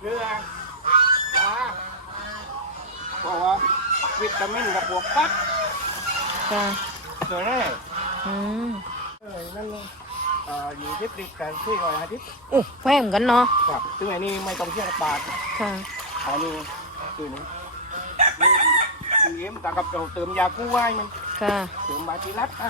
เรือปลาเพราะว่าวิตามินกับพวกปั๊บค่ะตัวนี้อืมเออนั่นเอ่ออยู่ที่ติดกันที่ร้อยอาทิตย์อู้แพงเหมือนกันเนาะครับซึ่งอันนี้ไม่ต้องเชื่อบาทค่ะอันนี้คือนี้นี่เอ็มแต่กับเราเติมยากู้ไว้มันค่ะเติมบาจิรัสไอ้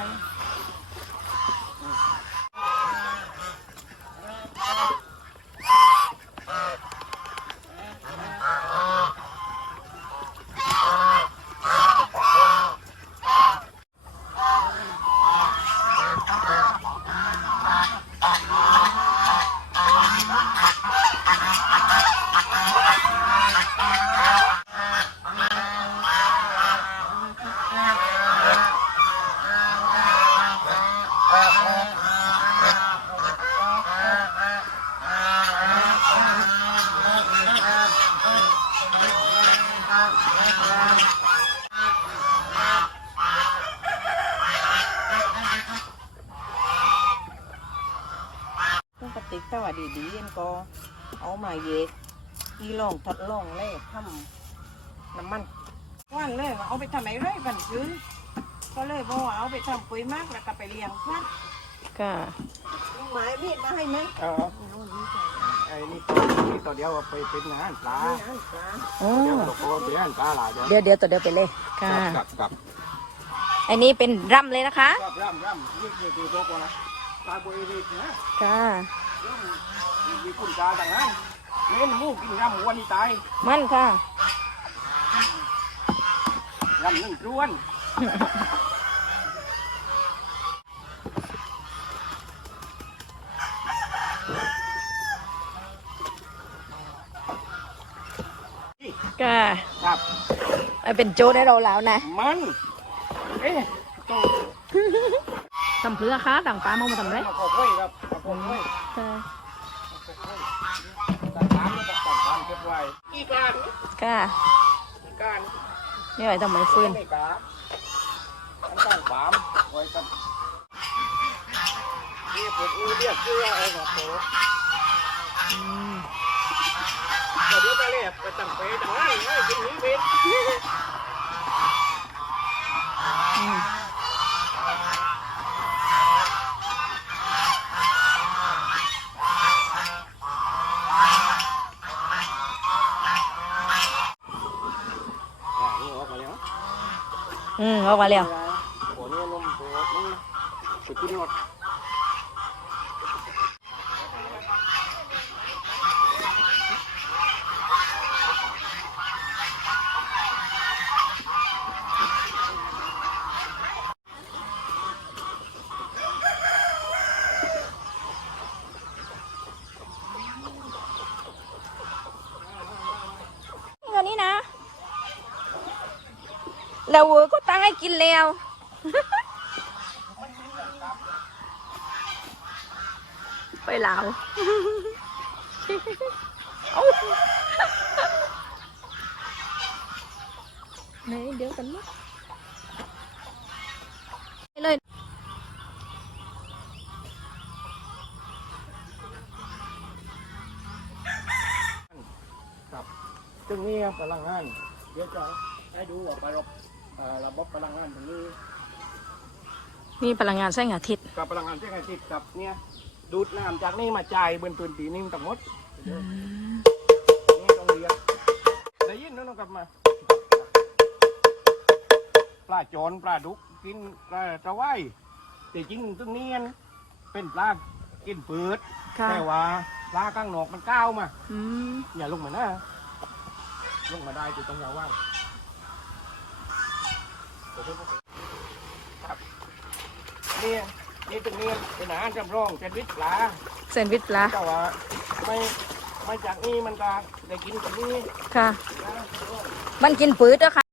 ปกติถ้าว่าดีๆมันก็เอามาเยกอีลองทดลองเล่ทำน้ำมันว่านเลยว่าเอาไปทำไอ้ไรบันคืน ก็เลยบอกว่าเอาไปทำปุ๋ยหมากแล้วก็ไปเลี้ยงสัตว์ค่ะลุงหมายมีดมาให้ไหมเออไอ้นี่นี่ตัวเดียวไปเป็นอาหารปลานี่นะปลาโอ้เดี๋ยวเราก็เป็นอาหารปลาหลายเดี๋ยวเดี๋ยวเดี๋ยวตัวเดียวไปเลยค่ะกับกับอันนี้เป็นร่ำเลยนะคะกับร่ำร่ำนี่คือตัวตัวกว่าตาบริสุทธิ์นะค่ะมีคุณตาต่างนั้นเล่นมูกินร่ำวันนี้ตายมันค่ะร่ำนึ่งร้วน ค่ะครับไอเป็นโจ้ได้เราแล้วนะ มัน เอ๊ะโตทำเพื่อค้าต่างปลามามาทำไรมาขอไว้ครับมาขอไว้ค่ะตัดตามแล้วตัดตามตามเก็บไว้อีการค่ะอีการนี่ไว้ทำไมฟื้น ไม่กามไว้กับนี่ผมอูเรียกเชื่อเอาครับโตอืมเดี๋ยวจะเรียกไปตั้งไปตั้งให้ให้กินนี้เป็น อืมออกมาแล้ว โอ้นี่ลมโผล่นี่ สุดที่หมดเงินนี้นะแล้วเวอก็ตั้งให้กินแล้ว ไปลาวเอ้าไหนเดี๋ยวกันนะไปเลยครับซึ่งนี่พลังงานเดี๋ยวจะให้ดูว่าระบบเอ่อระบบพลังงานตรงนี้นี่พลังงานแสงอาทิตย์กับพลังงานแสงอาทิตย์กับเนี่ย ดูดน้ำจากนี่มาจ่ายบนพื้นที่นี่ทั้งหมดเดี๋ยวนี่ต้องเรียกได้ยินแล้วนะครับมาปลาจอนปลาดุกกินปลาตะไคร้แต่จริงตรงนี้เป็นปลากินเปิดค่ะแต่ว่าปลาข้างนอกมันก้าวมาอืมอย่าลงมานะลงมาได้จะต้องอย่าว่างครับ นี่นี่ตรงนี้เป็นอาหารจำลองเป็นวิตปลาแซนด์วิชปลาแต่ว่าไม่ไม่จากนี้มันก็ได้กินตรงนี้ค่ะ นะ มันกินปืดอะค่ะ